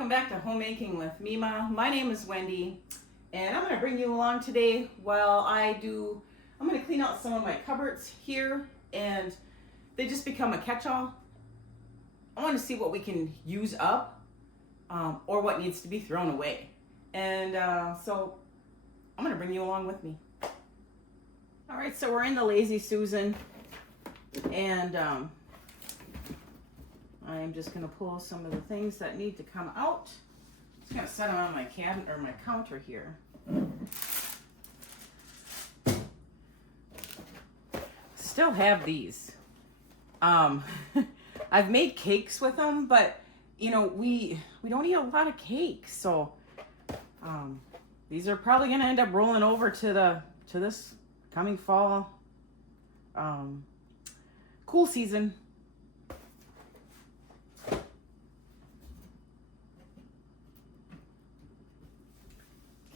welcome back to Homemaking with Mima. My name is Wendy, and I'm going to bring you along today while I'm going to clean out some of my cupboards here, and they just become a catch-all. I want to see what we can use up or what needs to be thrown away. And so I'm going to bring you along with me. All right, so we're in the Lazy Susan, and I'm just going to pull some of the things that need to come out. Just going to set them on my cabinet or my counter here. Still have these. I've made cakes with them, but you know, we don't eat a lot of cakes, so these are probably going to end up rolling over to this coming fall cool season.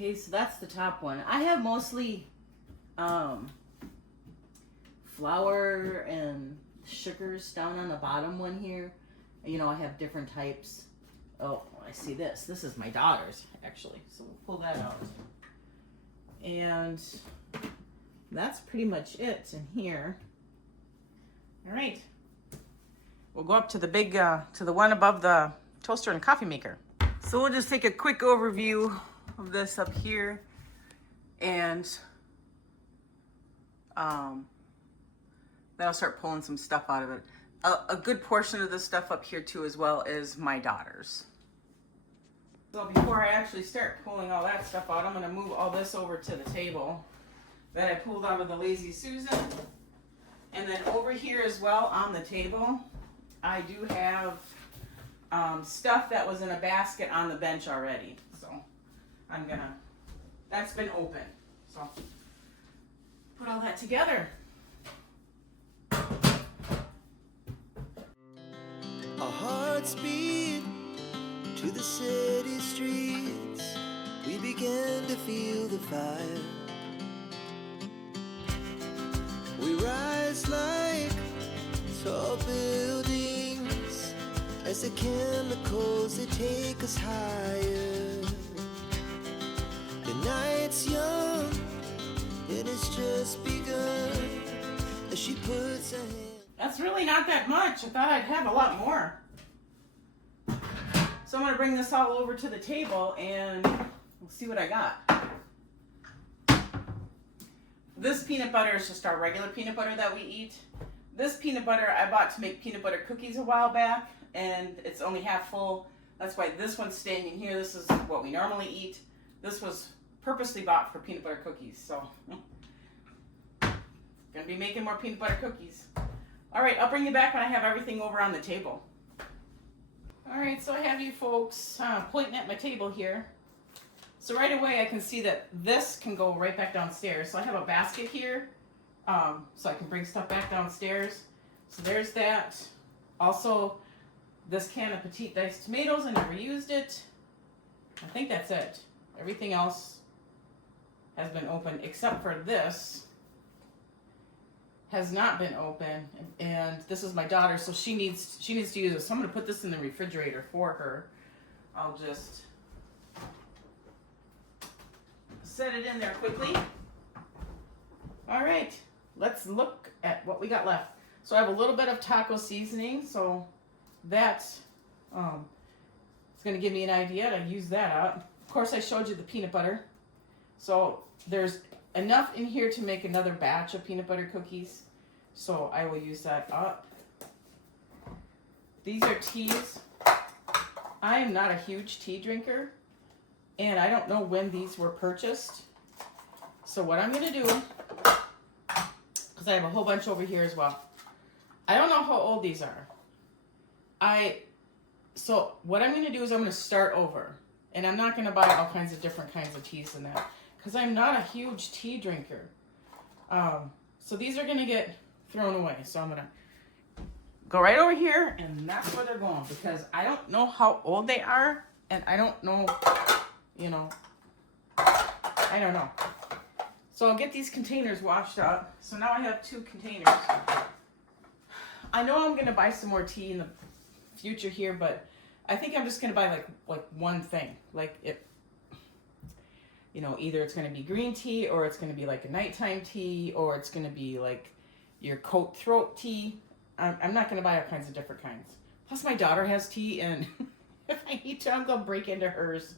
Okay, so that's the top one. I have mostly flour and sugars down on the bottom one here. You know, I have different types. Oh, I see this. This is my daughter's, actually. So we'll pull that out. And that's pretty much it in here. All right. We'll go up to the big, to the one above the toaster and coffee maker. So we'll just take a quick overview of this up here, and then I'll start pulling some stuff out of it. A good portion of this stuff up here too as well is my daughter's. So before I actually start pulling all that stuff out, I'm going to move all this over to the table that I pulled out of the Lazy Susan. And then over here as well on the table, I do have stuff that was in a basket on the bench already. So that's been open. So put all that together. Our hearts beat to the city streets. We began to feel the fire. We rise like tall buildings as the chemicals, they take us higher. The night's young, and it's just begun as she puts her hand. That's really not that much. I thought I'd have a lot more. So I'm going to bring this all over to the table and we'll see what I got. This peanut butter is just our regular peanut butter that we eat. This peanut butter I bought to make peanut butter cookies a while back, and it's only half full. That's why this one's staying in here. This is what we normally eat. This was purposely bought for peanut butter cookies. So, gonna be making more peanut butter cookies. All right, I'll bring you back when I have everything over on the table. All right, so I have you folks pointing at my table here. So right away I can see that this can go right back downstairs. So I have a basket here, so I can bring stuff back downstairs. So there's that. Also, this can of petite diced tomatoes, I never used it. I think that's it. Everything else has been open except for this. Has not been open, and this is my daughter, so she needs to use it. So I'm going to put this in the refrigerator for her. I'll just set it in there quickly. All right, let's look at what we got left. So I have a little bit of taco seasoning, so that's it's going to give me an idea to use that up. Of course, I showed you the peanut butter, so there's enough in here to make another batch of peanut butter cookies, so I will use that up. These are teas. I am not a huge tea drinker, and I don't know when these were purchased. So what I'm going to do, because I have a whole bunch over here as well. I don't know how old these are. So what I'm going to do is I'm going to start over, and I'm not going to buy all kinds of different kinds of teas in that, because I'm not a huge tea drinker. So these are going to get thrown away. So I'm going to go right over here, and that's where they're going, because I don't know how old they are, and I don't know, you know, I don't know. So I'll get these containers washed up. So now I have 2 containers. I know I'm going to buy some more tea in the future here, but I think I'm just gonna buy like one thing. Like it, either it's gonna be green tea, or it's gonna be like a nighttime tea, or it's gonna be like your coat throat tea. I'm not gonna buy all kinds of different kinds. Plus, my daughter has tea, and if I need to, I'm gonna break into hers.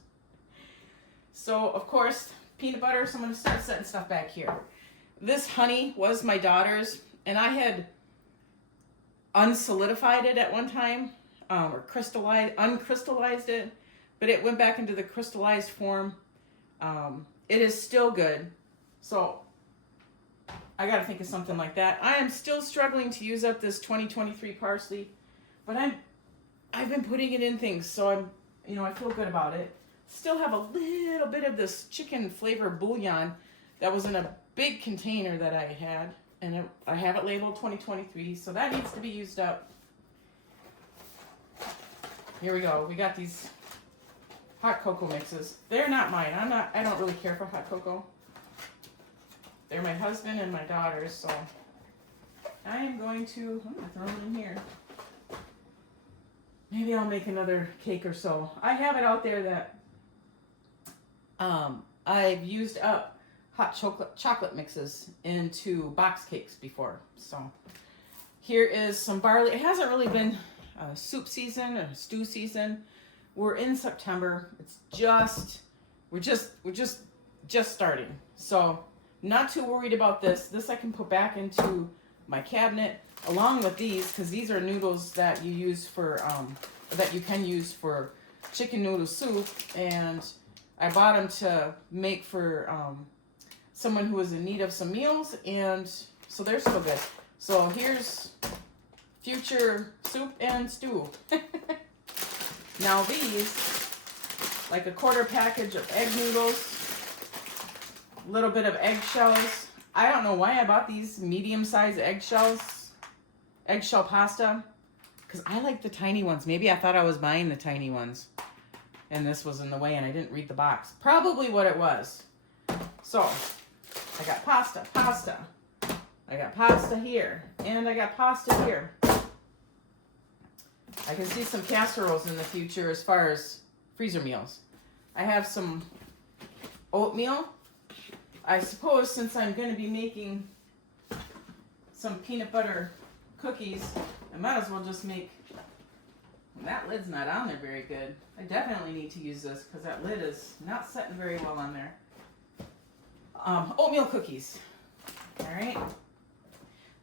So, of course, peanut butter. So I'm gonna start setting stuff back here. This honey was my daughter's, and I had unsolidified it at one time, or uncrystallized it, but it went back into the crystallized form. It is still good, so I gotta think of something like that. I am still struggling to use up this 2023 parsley, but I've been putting it in things, so I feel good about it. Still have a little bit of this chicken flavor bouillon that was in a big container that I had, and I have it labeled 2023, so that needs to be used up. Here we go. We got these hot cocoa mixes. They're not mine. I don't really care for hot cocoa. They're my husband and my daughter's, so I'm gonna throw them in here. Maybe I'll make another cake or so. I have it out there that I've used up hot chocolate mixes into box cakes before. So here is some barley. It hasn't really been soup season or stew season. We're in September. We're just starting. So not too worried about this. This I can put back into my cabinet along with these, because these are noodles that you use for that you can use for chicken noodle soup, and I bought them to make for someone who was in need of some meals, and so they're still good. So here's future soup and stew. Now these, like a quarter package of egg noodles, a little bit of eggshells. I don't know why I bought these medium-sized eggshell pasta, because I like the tiny ones. Maybe I thought I was buying the tiny ones, and this was in the way, and I didn't read the box. Probably what it was. So I got pasta. I got pasta here, and I got pasta here. I can see some casseroles in the future as far as freezer meals. I have some oatmeal. I suppose since I'm going to be making some peanut butter cookies, I might as well just make... That lid's not on there very good. I definitely need to use this because that lid is not setting very well on there. Oatmeal cookies. All right.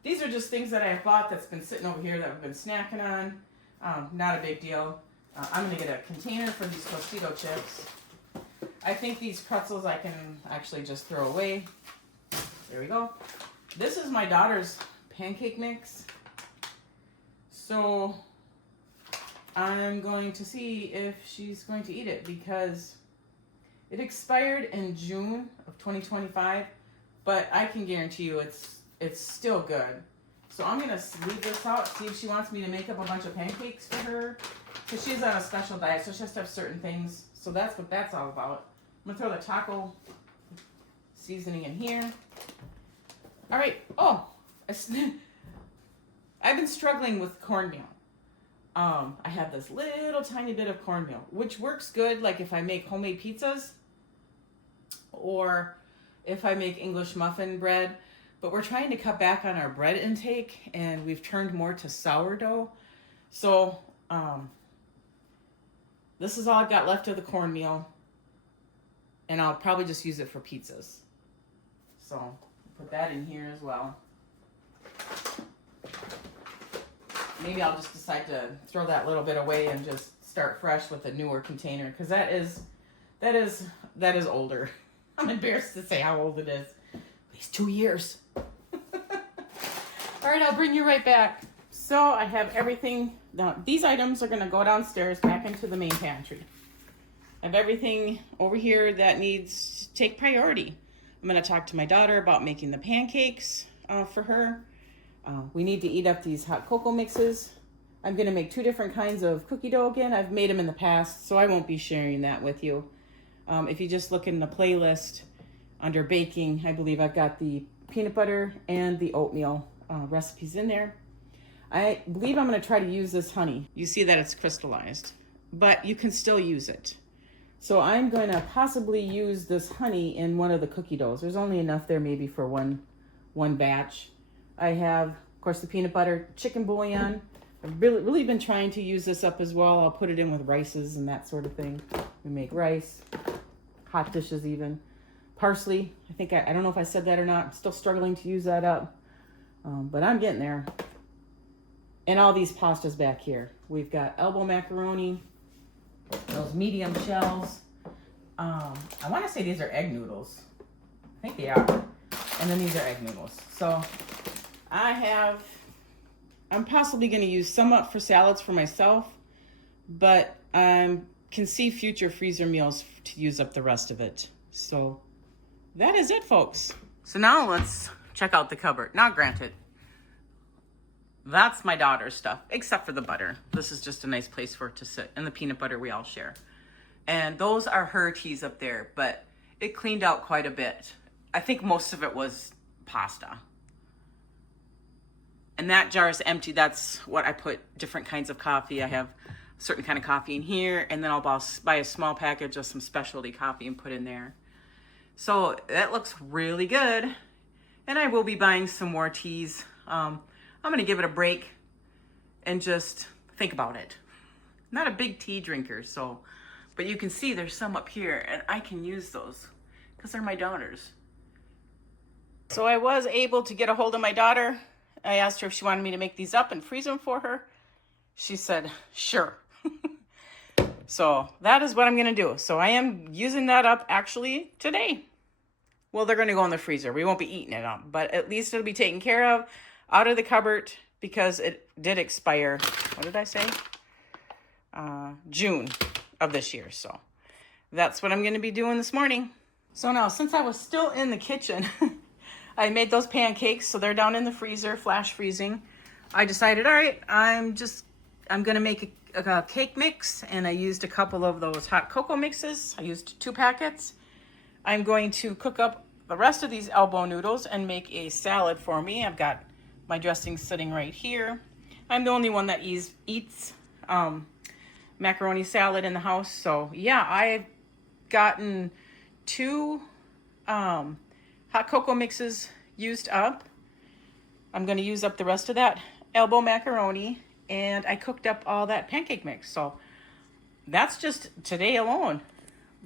These are just things that I have bought that's been sitting over here that I've been snacking on. Not a big deal. I'm going to get a container for these Tostito chips. I think these pretzels I can actually just throw away. There we go. This is my daughter's pancake mix. So I'm going to see if she's going to eat it, because it expired in June of 2025, but I can guarantee you it's still good. So I'm going to leave this out, see if she wants me to make up a bunch of pancakes for her, because she's on a special diet, so she has to have certain things. So that's what that's all about. I'm going to throw the taco seasoning in here. All right. Oh, I've been struggling with cornmeal. I have this little tiny bit of cornmeal, which works good like if I make homemade pizzas or if I make English muffin bread. But we're trying to cut back on our bread intake, and we've turned more to sourdough. So this is all I've got left of the cornmeal, and I'll probably just use it for pizzas. So put that in here as well. Maybe I'll just decide to throw that little bit away and just start fresh with a newer container, because that is older. I'm embarrassed to say how old it is. At least 2 years. All right, I'll bring you right back. So I have everything. Now, these items are going to go downstairs back into the main pantry. I have everything over here that needs to take priority. I'm going to talk to my daughter about making the pancakes for her. We need to eat up these hot cocoa mixes. I'm going to make 2 different kinds of cookie dough again. I've made them in the past, so I won't be sharing that with you. If you just look in the playlist under baking, I believe I've got the peanut butter and the oatmeal recipes in there. I believe I'm going to try to use this honey. You see that it's crystallized. but you can still use it. So I'm going to possibly use this honey in one of the cookie doughs. There's only enough there maybe for one batch. I have, of course, the peanut butter, chicken bouillon. I've really been trying to use this up as well. I'll put it in with rices and that sort of thing. We make rice, hot dishes even. Parsley, I think, I don't know if I said that or not. I'm still struggling to use that up, but I'm getting there. And all these pastas back here. We've got elbow macaroni, those medium shells. I want to say these are egg noodles. I think they are. And then these are egg noodles. So I'm possibly going to use some up for salads for myself, but I can see future freezer meals to use up the rest of it. So that is it, folks. So now let's check out the cupboard. Now, granted, that's my daughter's stuff, except for the butter. This is just a nice place for it to sit. And the peanut butter we all share. And those are her teas up there, but it cleaned out quite a bit. I think most of it was pasta. And that jar is empty. That's what I put different kinds of coffee. I have a certain kind of coffee in here, and then I'll buy a small package of some specialty coffee and put in there. So that looks really good. And I will be buying some more teas. I'm going to give it a break and just think about it. Not a big tea drinker, but you can see there's some up here, and I can use those because they're my daughter's. So I was able to get a hold of my daughter. I asked her if she wanted me to make these up and freeze them for her. She said, sure. So that is what I'm going to do. So I am using that up actually today. Well, they're going to go in the freezer. We won't be eating it up, but at least it'll be taken care of out of the cupboard because it did expire. What did I say? June of this year. So that's what I'm going to be doing this morning. So now, since I was still in the kitchen, I made those pancakes, so they're down in the freezer, flash freezing. I decided, all right, I'm going to make a cake mix, and I used a couple of those hot cocoa mixes. I used 2 packets. I'm going to cook up the rest of these elbow noodles and make a salad for me. I've got my dressing sitting right here. I'm the only one that eats macaroni salad in the house. So yeah, I've gotten 2 hot cocoa mixes used up. I'm going to use up the rest of that elbow macaroni, and I cooked up all that pancake mix. So that's just today alone.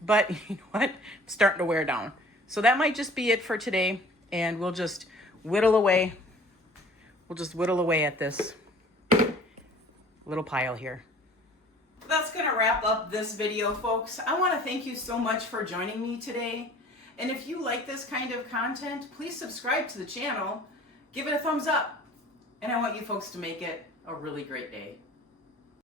But you know what? I'm starting to wear down. So that might just be it for today, and we'll just whittle away. We'll just whittle away at this little pile here. That's going to wrap up this video, folks. I want to thank you so much for joining me today. And if you like this kind of content, please subscribe to the channel. Give it a thumbs up. And I want you folks to make it a really great day.